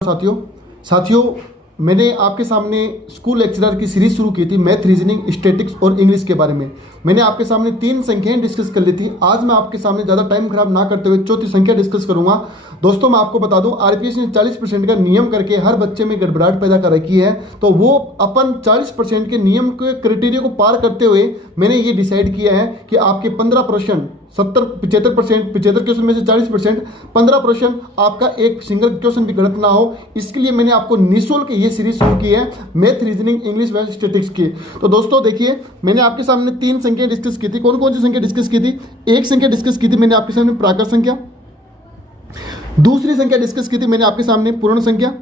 साथियों मैंने आपके सामने स्कूल लेक्चरर की सीरीज शुरू की थी मैथ, रीजनिंग, स्टैटिक्स और इंग्लिश के बारे में। मैंने आपके सामने 3 संख्याएं डिस्कस कर ली थी। आज मैं आपके सामने ज़्यादा टाइम खराब ना करते हुए चौथी संख्या डिस्कस करूंगा। दोस्तों मैं आपको बता दूं, आरपीएस ने 40% का नियम करके हर बच्चे में गड़बड़ाहट पैदा कर रखी है। तो वो अपन 40% के नियम के क्राइटेरिया को पार करते हुए मैंने ये डिसाइड किया है कि आपके 15 प्रश्न 75 क्वेश्चन में से 40%, 15 प्रश्न आपका एक सिंगल क्वेश्चन भी गलत ना हो, इसके लिए मैंने आपको निःशुल्क ये सीरीज शुरू की है मैथ, रीजनिंग, इंग्लिश व स्टैटिक्स की। तो दोस्तों देखिए, मैंने आपके सामने 3 संख्या डिस्कस की थी। कौन कौन सी संख्या डिस्कस की थी? एक संख्या डिस्कस की थी मैंने आपके सामने प्राकृत संख्या, दूसरी संख्या डिस्कस की थी मैंने आपके सामने पूर्ण संख्या,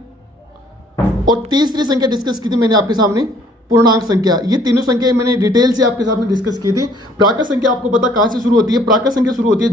और तीसरी संख्या डिस्कस की थी मैंने आपके सामने पूर्णांक संख्या। ये तीनों संख्या मैंने डिटेल से आपके सामने डिस्कस की थी। प्राकृत संख्या आपको पता कहाँ से शुरू होती है? प्राकृत संख्या शुरू होती है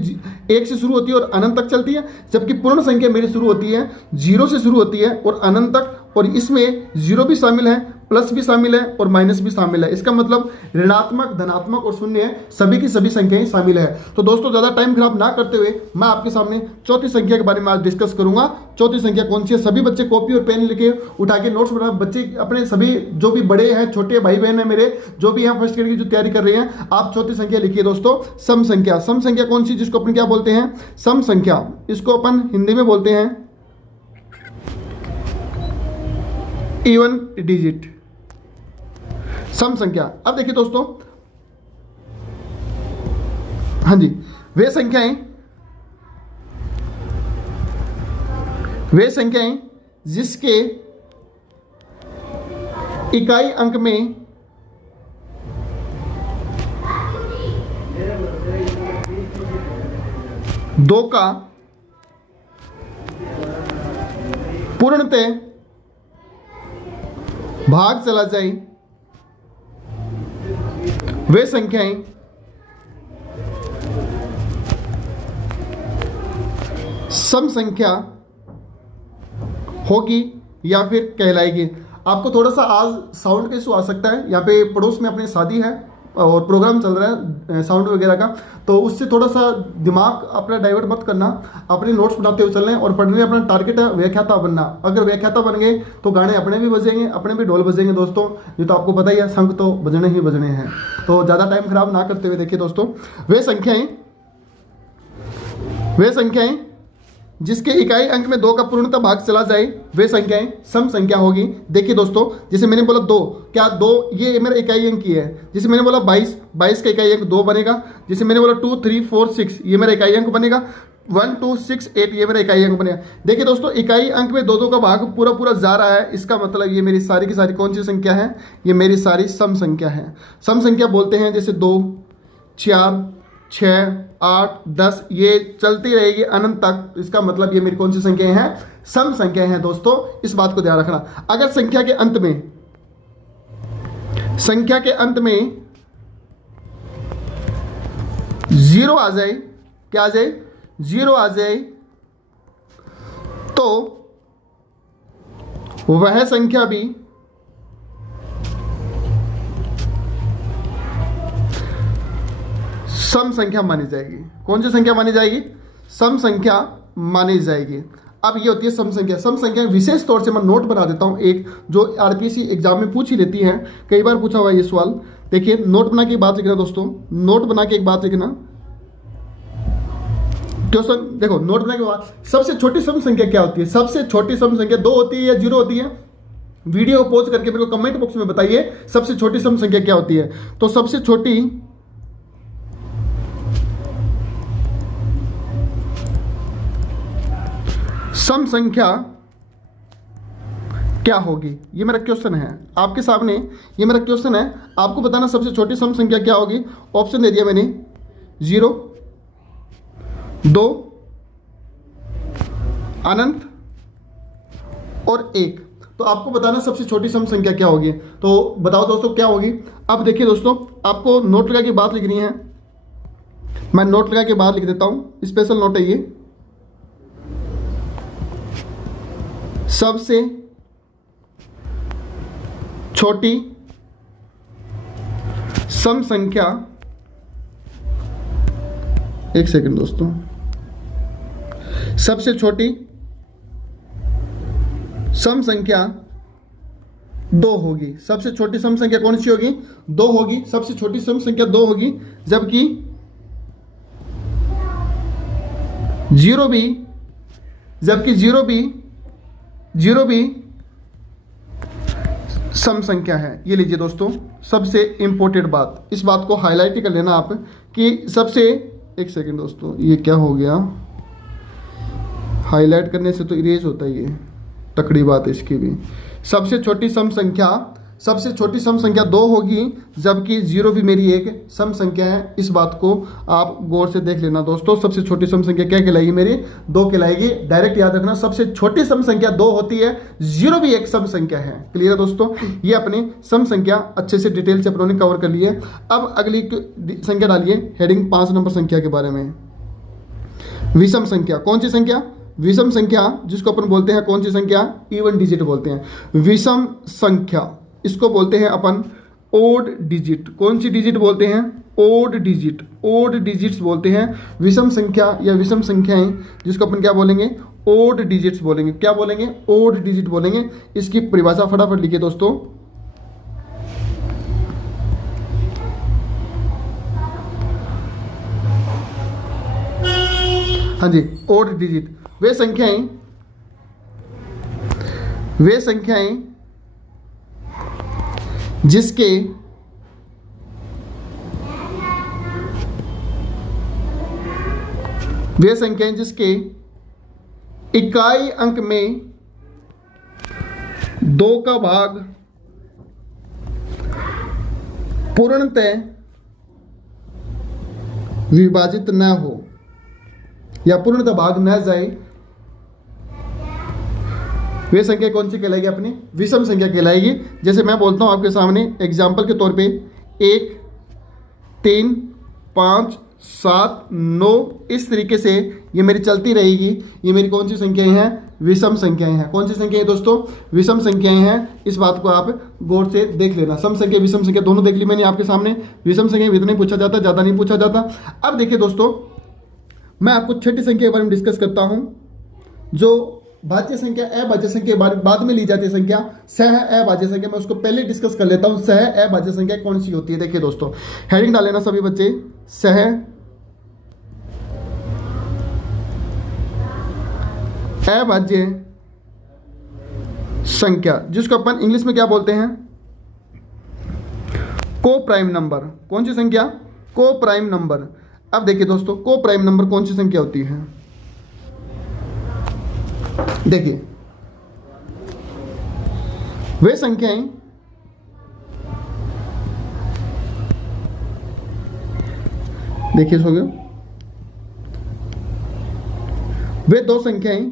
1 से शुरू होती है और अनंत तक चलती है, जबकि पूर्ण संख्या मेरी शुरू होती है 0 से शुरू होती है और अनंत तक, और इसमें 0 भी शामिल है, प्लस भी शामिल है और माइनस भी शामिल है। इसका मतलब ऋणात्मक, धनात्मक और शून्य सभी की सभी संख्याएं शामिल है। तो दोस्तों ज़्यादा टाइम खराब ना करते हुए मैं आपके सामने चौथी संख्या के बारे में आज डिस्कस करूंगा। चौथी संख्या कौन सी है? सभी बच्चे कॉपी और पेन लेके उठा के नोट्स बना, बच्चे अपने सभी जो भी बड़े हैं, छोटे भाई बहन है मेरे, जो भी यहाँ फर्स्ट ग्रेड की जो तैयारी कर रहे हैं, आप चौथी संख्या लिखिए दोस्तों। सम संख्या। सम संख्या कौन सी, जिसको अपन क्या बोलते हैं? सम संख्या। इसको अपन हिंदी में बोलते हैं इवन डिजिट, सम संख्या। अब देखिए दोस्तों, हाँ जी, वे संख्याएं जिसके इकाई अंक में दो का पूर्णतः भाग चला जाए, वे संख्याएं सम संख्या होगी या फिर कहलाएगी। आपको थोड़ा सा आज साउंड का इशू आ सकता है, यहाँ पे पड़ोस में अपनी शादी है और प्रोग्राम चल रहा है साउंड वगैरह का, तो उससे थोड़ा सा दिमाग अपना डाइवर्ट मत करना, अपने नोट्स बनाते हुए चलना है और पढ़ने अपना टारगेट है व्याख्याता बनना। अगर व्याख्याता बन गए तो गाने अपने भी बजेंगे, अपने भी ढोल बजेंगे दोस्तों, ये तो आपको पता ही है, शंख तो बजने ही बजने हैं। तो ज़्यादा टाइम खराब ना करते हुए देखिए दोस्तों, वे संख्याएं जिसके इकाई अंक में 2 का पूर्णतः भाग चला जाए, वे संख्याएं सम संख्या होगी। देखिए दोस्तों, जैसे मैंने बोला 2, क्या 2 ये मेरा इकाई अंक ही है। जैसे मैंने बोला 22 का इकाई अंक 2 बनेगा। जैसे मैंने बोला 2, 3, 4, 6 ये मेरा इकाई अंक बनेगा। 1, 2, 6, 8 ये मेरा इकाई अंक बनेगा। देखिए दोस्तों, इकाई अंक में 2 का भाग पूरा जा रहा है, इसका मतलब ये मेरी सारी की सारी कौन सी संख्या है? ये मेरी सारी सम संख्या है। सम संख्या बोलते हैं जैसे 2, 4, 6, 8, 10 ये चलती रहेगी अनंत तक, इसका मतलब ये मेरी कौन सी संख्याएं हैं? सम संख्याएं हैं दोस्तों, इस बात को ध्यान रखना। अगर संख्या के अंत में 0 आ जाए, क्या आ जाए? 0 आ जाए, तो वह संख्या भी सम संख्या मानी जाएगी। कौन सी संख्या मानी जाएगी? सम संख्या मानी जाएगी। अब ये होती है सम संख्या। सम संख्या विशेष तौर से मैं नोट बना देता हूं, एक जो आरपीएससी एग्जाम में पूछ ही लेती है, कई बार पूछा हुआ ये सवाल। देखिए, नोट बना के एक बात लिखना दोस्तों, नोट बना के एक बात लिखना। क्वेश्चन देखो, नोट बना के बाद सबसे छोटी सम संख्या क्या होती है? सबसे छोटी सम संख्या 2 होती है या 0 होती है? वीडियो को पॉज करके मेरे को कमेंट बॉक्स में बताइए सबसे छोटी सम संख्या क्या होती है। तो सबसे छोटी सम संख्या क्या होगी? ये मेरा क्वेश्चन है आपके सामने, ये मेरा क्वेश्चन है, आपको बताना सबसे छोटी सम संख्या क्या होगी। ऑप्शन दे दिया मैंने, 0, 2, अनंत और 1। तो आपको बताना सबसे छोटी सम संख्या क्या होगी। तो बताओ दोस्तों क्या होगी। अब देखिए दोस्तों, आपको नोट लगा के बात लिखनी है। मैं नोट लगा के बात लिख देता हूं, स्पेशल नोट है ये। सबसे छोटी सम संख्या, एक सेकंड दोस्तों, सबसे छोटी सम संख्या 2 होगी। सबसे छोटी सम संख्या कौन सी होगी? 2 होगी। सबसे छोटी सम संख्या 2 होगी, जबकि 0 भी सम संख्या है। ये लीजिए दोस्तों, सबसे इंपॉर्टेंट बात, इस बात को हाईलाइट कर लेना आप कि सबसे, एक सेकेंड दोस्तों, ये क्या हो गया, हाईलाइट करने से तो इरेज होता है, ये तकड़ी बात है इसकी भी। सबसे छोटी सम संख्या 2 होगी, जबकि 0 भी मेरी एक सम संख्या है। इस बात को आप गौर से देख लेना दोस्तों। सबसे छोटी सम संख्या क्या कहलाएगी मेरी? 2 कहलाएगी। डायरेक्ट याद रखना, सबसे छोटी सम संख्या 2 होती है, 0 भी एक सम संख्या है। क्लियर है दोस्तों? ये अपनी सम संख्या अच्छे से डिटेल से अपनों ने कवर कर लिए। अब अगली संख्या डालिए, हेडिंग 5 नंबर संख्या के बारे में। विषम संख्या। कौन सी संख्या? विषम संख्या, जिसको अपन बोलते हैं कौन सी संख्या? इवन डिजिट बोलते हैं। विषम संख्या, इसको बोलते हैं अपन ओड डिजिट। कौन सी डिजिट बोलते हैं? Odd digit. ओड डिजिट्स बोलते हैं विषम संख्या या विषम संख्याएं, जिसको अपन क्या बोलेंगे? ओड डिजिट्स बोलेंगे। क्या बोलेंगे? ओड डिजिट बोलेंगे। इसकी परिभाषा फटाफट लिखिए दोस्तों। हाँ जी, ओड डिजिट वे संख्याएं जिसके इकाई अंक में 2 का भाग पूर्णतः विभाजित न हो या पूर्णतः भाग न जाए, वे संख्या कौन सी कहलाएगी? अपनी विषम संख्या कहलाएगी। जैसे मैं बोलता हूं आपके सामने एग्जाम्पल के तौर पे 1, 3, 5, 7, 9, इस तरीके से ये मेरी चलती रहेगी। ये मेरी कौन सी संख्याएं हैं? विषम संख्याएं हैं। कौन सी संख्याएं दोस्तों? विषम संख्याएं हैं। इस बात को आप गौर से देख लेना। सम संख्या विषम संख्या दोनों देख ली मैंने आपके सामने। विषम संख्या इतना ही पूछा जाता है, ज़्यादा नहीं पूछा जाता। अब देखिए दोस्तों, मैं आपको छठी संख्या के बारे में डिस्कस करता हूं, जो भाज्य संख्या अभाज्य संख्या के बारे बाद में ली जाती है संख्या, सह अभाज्य संख्या। मैं उसको पहले डिस्कस कर लेता हूं। सह अभाज्य संख्या कौन सी होती है? देखिए दोस्तों, हेडिंग डाल लेना सभी बच्चे। सह अभाज्य संख्या, जिसको अपन इंग्लिश में क्या बोलते हैं? को प्राइम नंबर। कौन सी संख्या? को प्राइम नंबर। अब देखिए दोस्तों, को प्राइम नंबर कौन सी संख्या होती है? देखिए, वे संख्याएं देखिए हो गया, वे 2 संख्याएं,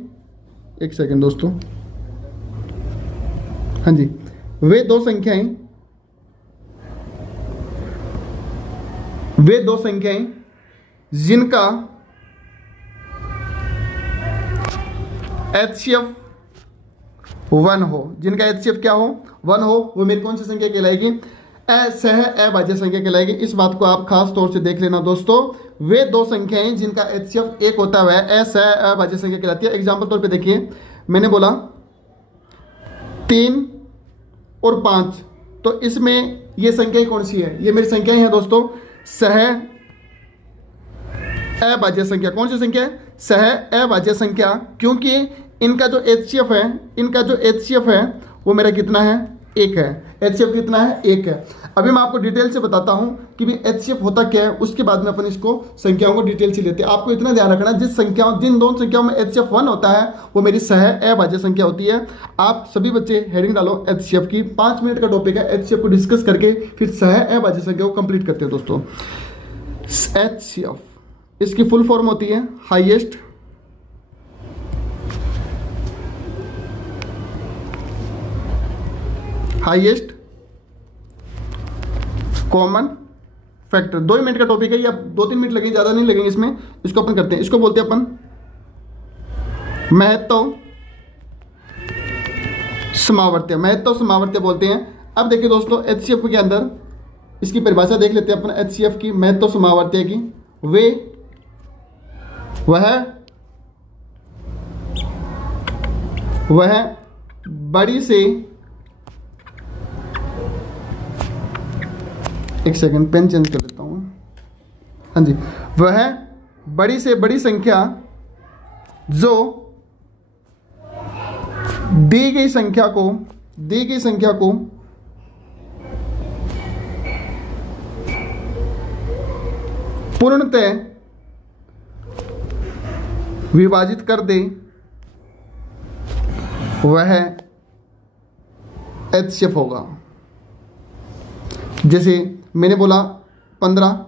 एक सेकंड दोस्तों, हाँ जी, वे दो संख्याएं जिनका HCF 1 हो, जिनका HCF क्या हो? 1 हो, वो मेरी कौन सी संख्या कहलाएगी? सह अभाज्य संख्या कहलाएगी। इस बात को आप खास तौर से देख लेना दोस्तों। वे 2 संख्याएं जिनका HCF 1 होता है सह अभाज्य संख्या कहलाती है। एग्जाम्पल तौर पे देखिए, मैंने बोला 3 और 5, तो इसमें ये संख्याएं कौन सी है? ये मेरी संख्याएं हैं दोस्तों, सह अभाज्य संख्या। कौन सी संख्या है? सह अभाज्य संख्या, क्योंकि इनका जो HCF है वो मेरा कितना है? 1 है। HCF कितना है? 1 है। अभी मैं आपको डिटेल से बताता हूं कि भी HCF होता क्या है, उसके बाद में अपन इसको संख्याओं को डिटेल से लेते हैं। आपको इतना ध्यान रखना, जिन दोनों संख्याओं में HCF 1 होता है वो मेरी सह अभाज्य संख्या होती है। आप सभी बच्चे हेडिंग डालो HCF की। 5 मिनट का टॉपिक है, HCF को डिस्कस करके फिर सह अभाज्य संख्या को कंप्लीट करते हैं दोस्तों। HCF, इसकी फुल फॉर्म होती है हाईएस्ट कॉमन फैक्टर। 2 मिनट का टॉपिक है, या 2-3 मिनट लगेंगे, ज़्यादा नहीं लगेंगे इसमें। इसको अपन करते हैं, इसको बोलते हैं अपन महत्व समावर्त्य बोलते हैं। अब देखिए दोस्तों, HCF के अंदर इसकी परिभाषा देख लेते हैं अपन HCF की, महत्व समावर्त्य की। वह बड़ी से, एक सेकंड पेन चेंज कर लेता हूँ, हाँ जी, वह बड़ी से बड़ी संख्या जो दी गई संख्या को पूर्णतः विभाजित कर दे वह एचसीएफ होगा। जैसे मैंने बोला 15,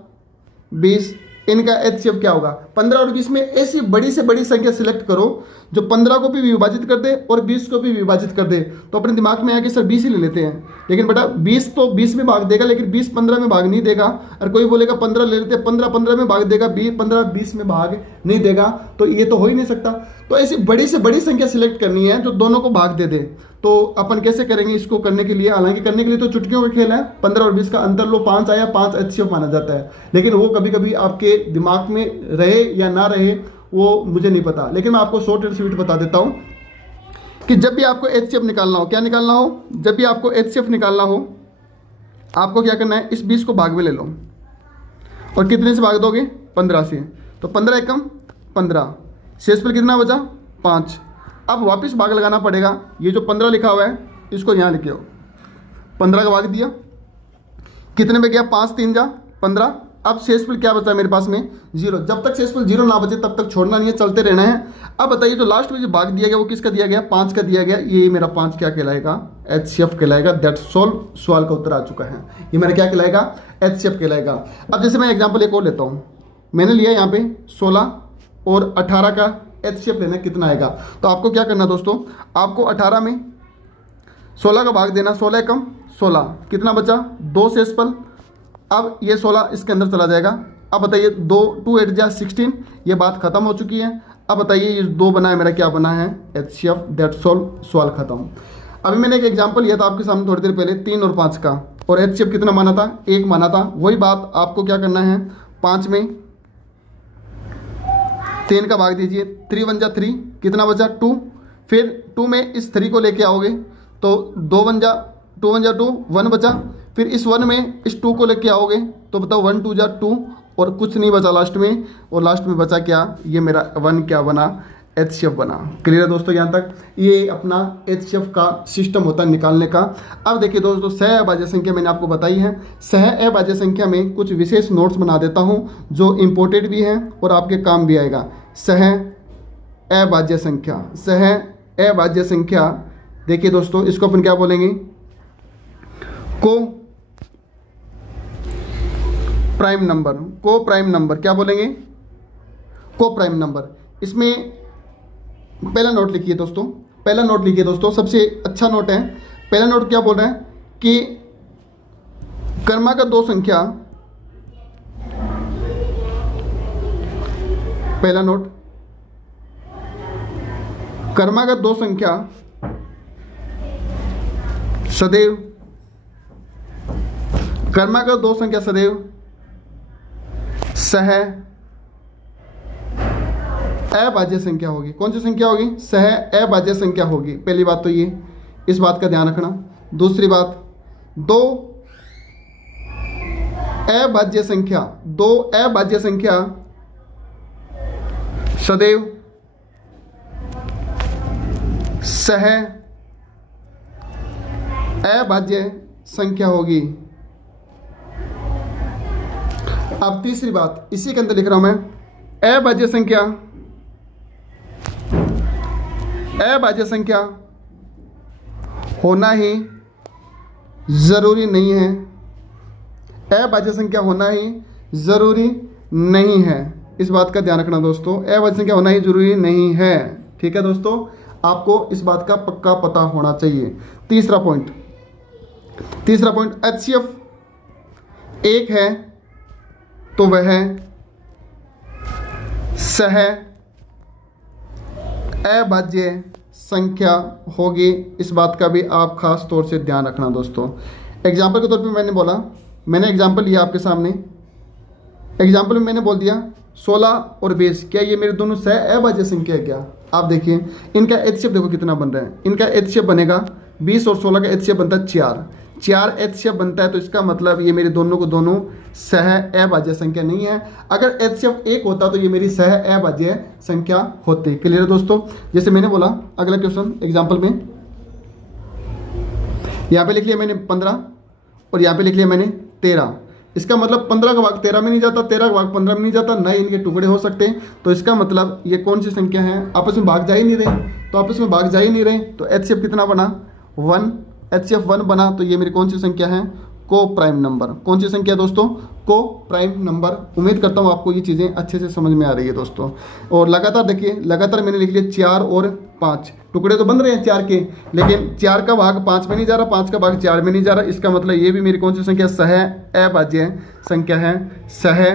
20, इनका एचसीएफ क्या होगा? 15 और 20 में ऐसी बड़ी से बड़ी संख्या सिलेक्ट करो जो 15 को भी विभाजित कर दे और 20 को भी विभाजित कर दे। तो अपने दिमाग में आके सर 20 ही ले लेते हैं, लेकिन बेटा 20 तो 20 में भाग देगा, लेकिन 20 15 में भाग नहीं देगा। और कोई बोलेगा 15 ले लेते, 15 15 में भाग देगा, 15 20 में भाग नहीं देगा, तो ये तो हो ही नहीं सकता। तो ऐसी बड़ी से बड़ी संख्या सिलेक्ट करनी है जो दोनों को भाग दे दे। तो अपन कैसे करेंगे इसको करने के लिए? हालांकि करने के लिए तो चुटकियों का खेल है। 15 और 20 का अंतर लो, 5 आया, 5 एचसीएफ माना जाता है, लेकिन वो कभी कभी आपके दिमाग में रहे या ना रहे वो मुझे नहीं पता। लेकिन मैं आपको शॉर्ट एंड स्वीट बता देता हूँ कि जब भी आपको एचसीएफ निकालना हो, क्या निकालना हो, जब भी आपको एचसीएफ निकालना हो, आपको क्या करना है, इस 20 को भाग में ले लो और कितने से भाग दोगे? 15 से। तो 15 एकम 15, शेषफल कितना बचा? 5। अब वापस भाग लगाना पड़ेगा। ये जो 15 लिखा हुआ है इसको यहाँ लिखे हो, 15 का भाग दिया, कितने में गया? 5 3 जा 15। अब शेषफल क्या बचा मेरे पास में? 0। जब तक शेषफल 0 ना बचे तब तक छोड़ना नहीं है, चलते रहना है। अब बताइए जो लास्ट में जो भाग दिया गया वो किसका दिया गया? 5 का दिया गया। ये मेरा 5 क्या कहलाएगा? एचसीएफ कहलाएगा। दैट्स ऑल, सवाल का उत्तर आ चुका है। ये मेरा क्या कहलाएगा? एचसीएफ कहलाएगा। अब जैसे मैं एग्जाम्पल एक और लेता हूँ, मैंने लिया यहाँ पे 16 और 18 का एचसीएफ लेना, कितना आएगा? तो आपको क्या करना दोस्तों, आपको 18 में 16 का भाग देना, 16 कम 16, कितना बचा? 2 शेषफल। अब ये 16 इसके अंदर चला जाएगा। अब बताइए 2 8 जा 16, ये बात खत्म हो चुकी है। अब बताइए ये 2 बना है, मेरा क्या बना है? एचसीएफ। दैट्स ऑल, सवाल खत्म। अभी मैंने एक एग्जांपल लिया था आपके सामने थोड़ी देर पहले 3 और 5 का, और एचसीएफ कितना माना था? 1 माना था। वही बात आपको क्या करना है, 5 में 3 का भाग दीजिए, 3 1 जा 3, कितना बचा? 2। फिर 2 में इस 3 को लेके आओगे तो 2 1 जा 2, 1 बचा। फिर इस 1 में इस 2 को लेके आओगे तो बताओ 1 2 जा 2, और कुछ नहीं बचा लास्ट में। और लास्ट में बचा क्या? ये मेरा 1 क्या बना? एचसीएफ बना। क्लियर है दोस्तों यहाँ तक? ये अपना एचसीएफ का सिस्टम होता है निकालने का। अब देखिए दोस्तों, सह अभाज्य संख्या मैंने आपको बताई है। सह अभाज्य संख्या में कुछ विशेष नोट्स बना देता हूँ जो इम्पोर्टेंट भी है और आपके काम भी आएगा। सह अभाज्य संख्या, सह अभाज्य संख्या, देखिए दोस्तों इसको अपन क्या बोलेंगे? को प्राइम नंबर। को प्राइम नंबर क्या बोलेंगे? को प्राइम नंबर। इसमें पहला नोट लिखिए दोस्तों, पहला नोट लिखिए दोस्तों, सबसे अच्छा नोट है। पहला नोट क्या बोल रहा है कि क्रमागत 2 संख्या, पहला नोट, क्रमागत 2 संख्या सदैव, क्रमागत 2 संख्या सदैव सह अभाज्य संख्या होगी। कौन सी संख्या होगी? सह अभाज्य संख्या होगी। पहली बात तो ये, इस बात का ध्यान रखना। दूसरी बात, 2 अभाज्य संख्या, 2 अभाज्य संख्या सदैव सह अभाज्य संख्या होगी। अब तीसरी बात, इसी के अंदर लिख रहा हूं मैं, अभाज्य संख्या, अभाज्य संख्या होना ही जरूरी नहीं है। अभाज्य संख्या होना ही जरूरी नहीं है। इस बात का ध्यान रखना दोस्तों, अभाज्य संख्या होना ही जरूरी नहीं है। ठीक है दोस्तों, आपको इस बात का पक्का पता होना चाहिए। तीसरा पॉइंट, एचसीएफ 1 है तो वह सह अभाज्य संख्या होगी। इस बात का भी आप खास तौर से ध्यान रखना दोस्तों। एग्जाम्पल के तौर पे मैंने बोला, मैंने एग्जाम्पल लिया आपके सामने, एग्जाम्पल में मैंने बोल दिया 16 और 20, क्या ये मेरे दोनों सह अभाज्य संख्या है क्या? आप देखिए इनका एचसीएफ देखो कितना बन रहा है, इनका एचसीएफ बनेगा 20 और 16 का एचसीएफ बनता है 4 एचसीएफ बनता है। तो इसका मतलब ये मेरे दोनों को दोनों सह अभाज्य संख्या नहीं है। अगर एचसीएफ 1 होता तो ये मेरी सह अभाज्य संख्या होती। क्लियर है दोस्तों। जैसे मैंने बोला अगला क्वेश्चन एग्जाम्पल में, यहाँ पे लिख लिया मैंने 15 और यहाँ पे लिख लिया मैंने 13। इसका मतलब 15 का भाग 13 में नहीं जाता, 13 का भाग 15 में नहीं जाता, न इनके टुकड़े हो सकते हैं। तो इसका मतलब ये कौन सी संख्या है, आपस में भाग जा ही नहीं रहे। तो आपस में भाग जा ही नहीं रहे तो एचसीएफ कितना बना 1, एचसीएफ 1 बना। तो ये मेरी कौन सी संख्या है, को प्राइम नंबर। कौन सी संख्या दोस्तों, को प्राइम नंबर। उम्मीद करता हूँ आपको ये चीज़ें अच्छे से समझ में आ रही है दोस्तों। और लगातार देखिए, लगातार मैंने लिख लिया 4 और 5, टुकड़े तो बन रहे हैं 4 के, लेकिन 4 का भाग 5 में नहीं जा रहा, 5 का भाग 4 में नहीं जा रहा। इसका मतलब ये भी मेरी कौन सी संख्या, सह अभाज्य संख्या है, सह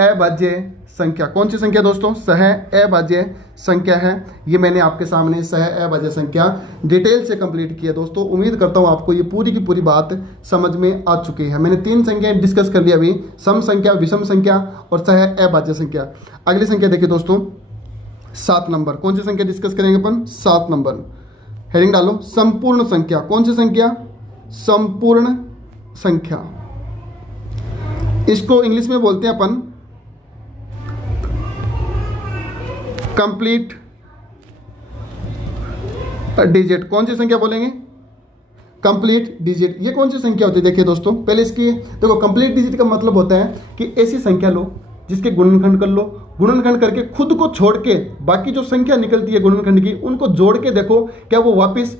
अभाज्य संख्या। कौन सी संख्या दोस्तों, सह अभाज्य संख्या है। ये मैंने आपके सामने सह अभाज्य संख्या डिटेल से कंप्लीट किया दोस्तों। उम्मीद करता हूँ आपको ये पूरी की पूरी बात समझ में आ चुकी है। मैंने 3 संख्याएं डिस्कस कर लिया अभी, सम संख्या, विषम संख्या और सह अभाज्य संख्या। अगली संख्या देखिए दोस्तों 7 नंबर। कौन सी संख्या डिस्कस करेंगे अपन, 7 नंबर। हेडिंग डालो संपूर्ण संख्या। कौन सी संख्या, संपूर्ण संख्या। इसको इंग्लिश में बोलते हैं अपन कंप्लीट डिजिट। कौन सी संख्या बोलेंगे, कंप्लीट डिजिट। ये कौन सी संख्या होती है, देखिए दोस्तों पहले इसकी देखो। कंप्लीट डिजिट का मतलब होता है कि ऐसी संख्या लो जिसके गुणनखंड कर लो, गुणनखंड करके खुद को छोड़ के बाकी जो संख्या निकलती है गुणनखंड की, उनको जोड़ के देखो क्या वो वापस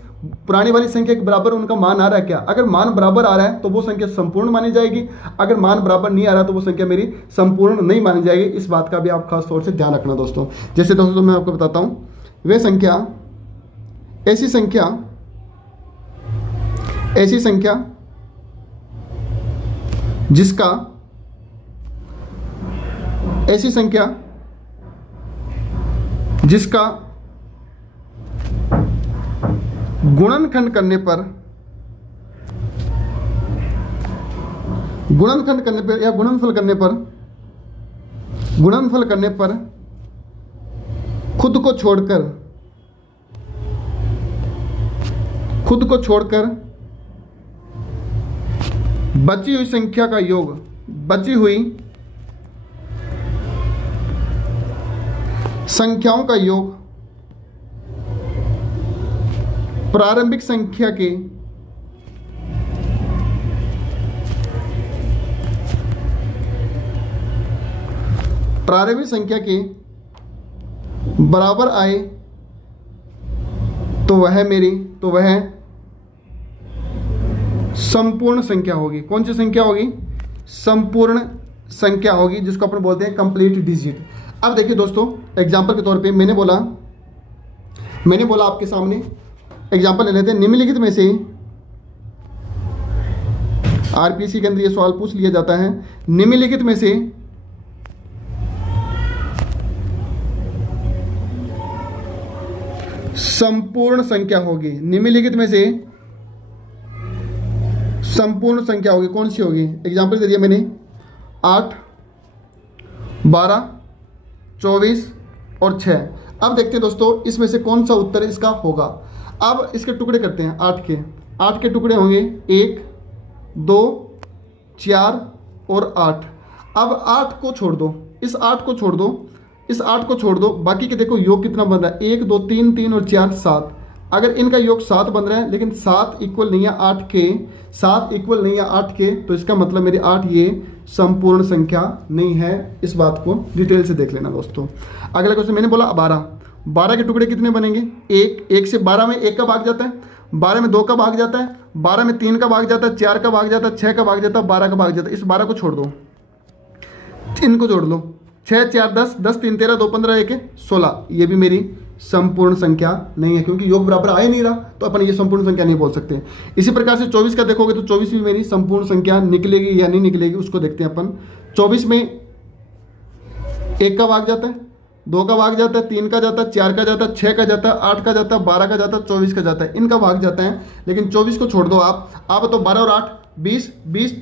पुरानी वाली संख्या के बराबर उनका मान आ रहा है क्या। अगर मान बराबर आ रहा है तो वो संख्या संपूर्ण मानी जाएगी, अगर मान बराबर नहीं आ रहा तो वो संख्या मेरी संपूर्ण नहीं मानी जाएगी। इस बात का भी आप खास तौर से ध्यान रखना दोस्तों। जैसे दोस्तों मैं आपको बताता हूं, वे संख्या ऐसी संख्या जिसका गुणनखंड करने पर या गुणनफल करने पर खुद को छोड़कर बची हुई संख्या का योग, बची हुई संख्याओं का योग प्रारंभिक संख्या के बराबर आए तो वह संपूर्ण संख्या होगी। कौन सी संख्या होगी, संपूर्ण संख्या होगी, जिसको अपन बोलते हैं कंप्लीट डिजिट। अब देखिए दोस्तों एग्जांपल के तौर पे मैंने बोला आपके सामने एग्जांपल ले लेते हैं। निम्नलिखित में से आरपीएससी के अंदर ये सवाल पूछ लिया जाता है, निम्नलिखित में से संपूर्ण संख्या होगी, निम्नलिखित में से संपूर्ण संख्या होगी, कौन सी होगी। एग्जांपल दे दिया मैंने 8, 12, 24 और 6। अब देखते हैं दोस्तों इसमें से कौन सा उत्तर इसका होगा। अब इसके टुकड़े करते हैं 8 के टुकड़े होंगे 1, 2, 4 और 8। अब 8 को छोड़ दो, इस 8 को छोड़ दो, बाकी के देखो योग कितना बन रहा है, 1, 2, 3 और 4, 7। अगर इनका योग 7 बन रहा है, लेकिन 7 इक्वल नहीं है 8 के, तो इसका मतलब मेरी 8 ये संपूर्ण संख्या नहीं है। इस बात को डिटेल से देख लेना दोस्तों। अगला क्वेश्चन मैंने बोला 12 के टुकड़े कितने बनेंगे, 1 से 12 में 1 का भाग जाता है, 12 में 2 का भाग जाता है, 12 में 3 का भाग जाता है, 4 का भाग जाता है, 6 का भाग जाता है, 12 का भाग जाता है। इस 12 को छोड़ दो, इनको जोड़ लो, 6, 4, 10, 10, 3, 13, 2, 15, 1, 16। ये भी मेरी संपूर्ण संख्या नहीं है, क्योंकि योग बराबर आ ही नहीं रहा, तो अपन ये संपूर्ण संख्या नहीं बोल सकते। इसी प्रकार से 24 का देखोगे तो 24 भी मेरी संपूर्ण संख्या निकलेगी या नहीं निकलेगी, उसको देखते हैं अपन। 24 में 1 का भाग जाता है, 2 का भाग जाता है, 3 का जाता है, 4 का जाता है, 6 का जाता है, 8 का जाता है, 12 का जाता है, 24 का जाता है। इनका भाग जाता है, लेकिन 24 को छोड़ दो आप तो 12 और 8 20,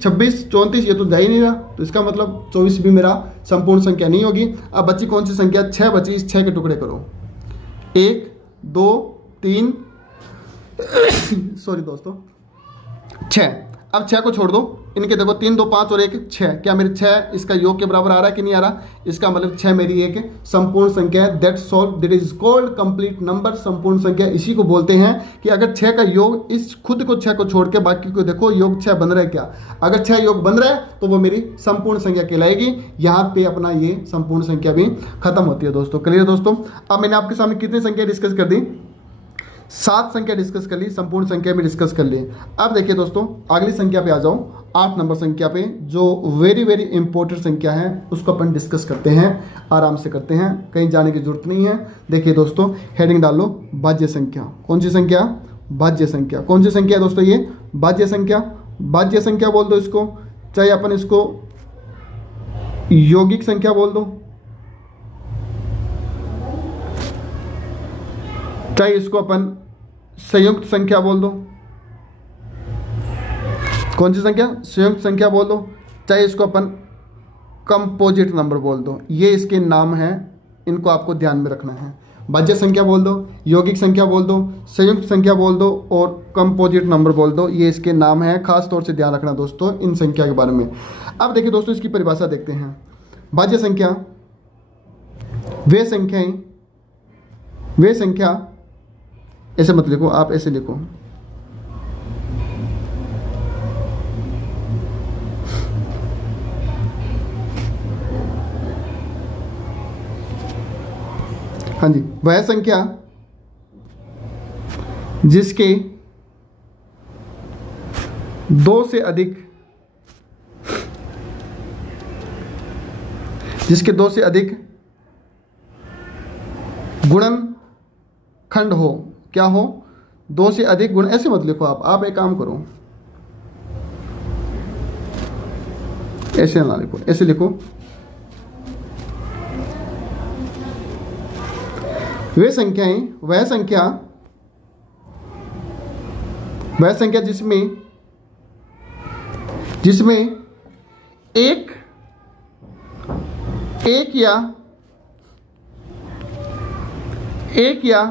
26, 34, ये तो जा ही नहीं रहा, तो इसका मतलब 24 भी मेरा संपूर्ण संख्या नहीं होगी। अब बची कौन सी संख्या, 6 बची। इस 6 के टुकड़े करो, 1 2 3 सॉरी दोस्तों 6। अब 6 को छोड़ दो, इनके देखो 3 2 5 और 1 6। क्या मेरे 6 इसका योग के बराबर आ रहा है कि नहीं आ रहा? इसका मतलब 6 मेरी एक संपूर्ण संख्या है। That is called complete number. संपूर्ण संख्या इसी को बोलते हैं कि अगर 6 का योग, इस खुद को 6 को छोड़ के बाकी को देखो योग 6 बन रहा है क्या? अगर 6 योग बन रहा है तो वो मेरी संपूर्ण संख्या कहलाएगी। यहाँ पे अपना ये संपूर्ण संख्या भी खत्म होती है दोस्तों। क्लियर दोस्तों? अब मैंने आपके सामने कितनी संख्या डिस्कस कर दी? 7 संख्या डिस्कस कर ली, संपूर्ण संख्या भी डिस्कस कर ली। अब देखिए दोस्तों अगली संख्या पे आ जाओ, 8 नंबर संख्या पे, जो वेरी वेरी इंपॉर्टेंट संख्या है उसको अपन डिस्कस करते हैं, आराम से करते हैं, कहीं जाने की जरूरत नहीं है। देखिए दोस्तों हेडिंग डाल लो, भाज्य संख्या। कौन सी संख्या? भाज्य संख्या। कौन सी संख्या है दोस्तों? ये भाज्य संख्या। भाज्य संख्या बोल दो इसको, चाहे अपन इसको यौगिक संख्या बोल दो, चाहे इसको अपन संयुक्त संख्या बोल दो। कौन सी संख्या? संयुक्त संख्या बोल दो, चाहे इसको अपन कंपोजिट नंबर बोल दो। ये इसके नाम हैं, इनको आपको ध्यान में रखना है। भाज्य संख्या बोल दो, यौगिक संख्या बोल दो, संयुक्त संख्या बोल दो और कंपोजिट नंबर बोल दो। ये इसके नाम हैं, खास तौर से ध्यान रखना दोस्तों इन संख्या के बारे में। अब देखिए दोस्तों इसकी परिभाषा देखते हैं। भाज्य संख्या वे संख्या, ऐसे मत लिखो आप, ऐसे लिखो, हाँ जी, वह संख्या जिसके 2 से अधिक गुणनखंड हो। क्या हो? 2 से अधिक गुण। ऐसे मत लिखो आप एक काम करो, ऐसे ना लिखो, ऐसे लिखो, वह संख्या जिसमें एक या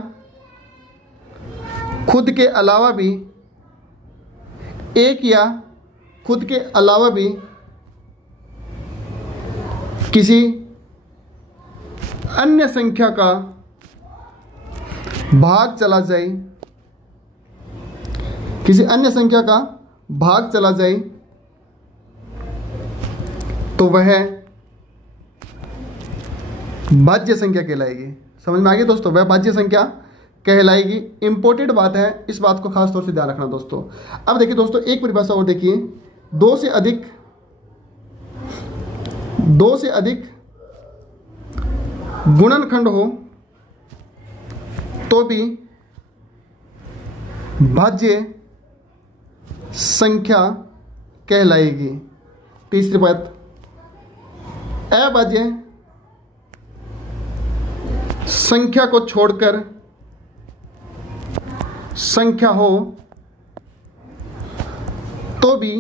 खुद के अलावा भी किसी अन्य संख्या का भाग चला जाए, तो वह भाज्य संख्या कहलाएगी। समझ में आ गया दोस्तों? वह भाज्य संख्या कहलाएगी। इंपॉर्टेंट बात है, इस बात को खास तौर से ध्यान रखना दोस्तों। अब देखिए दोस्तों एक परिभाषा और देखिए, 2 से अधिक गुणनखंड हो तो भी भाज्य संख्या कहलाएगी। तीसरी बात, अभाज्य संख्या को छोड़कर संख्या हो तो भी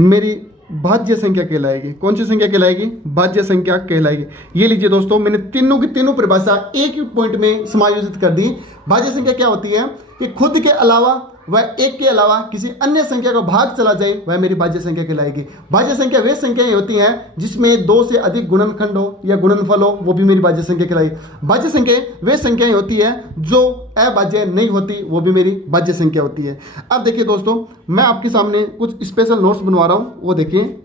मेरी भाज्य संख्या कहलाएगी। कौन सी संख्या कहलाएगी? भाज्य संख्या कहलाएगी। ये लीजिए दोस्तों, मैंने तीनों की तीनों परिभाषा एक ही पॉइंट में समायोजित कर दी। भाज्य संख्या क्या होती है कि खुद के अलावा वह एक के अलावा किसी अन्य संख्या का भाग चला जाए, वह मेरी भाज्य संख्या कहलाएगी। भाज्य संख्या वे संख्याएं होती हैं जिसमें 2 से अधिक गुणनखंड हो या गुणनफल हो, वो भी मेरी भाज्य संख्या कहलाएगी। भाज्य संख्या वे संख्याएं होती है जो अभाज्य नहीं होती, वो भी मेरी भाज्य संख्या होती है। अब देखिए दोस्तों, मैं आपके सामने कुछ स्पेशल नोट्स बनवा रहा हूँ, वो देखिए।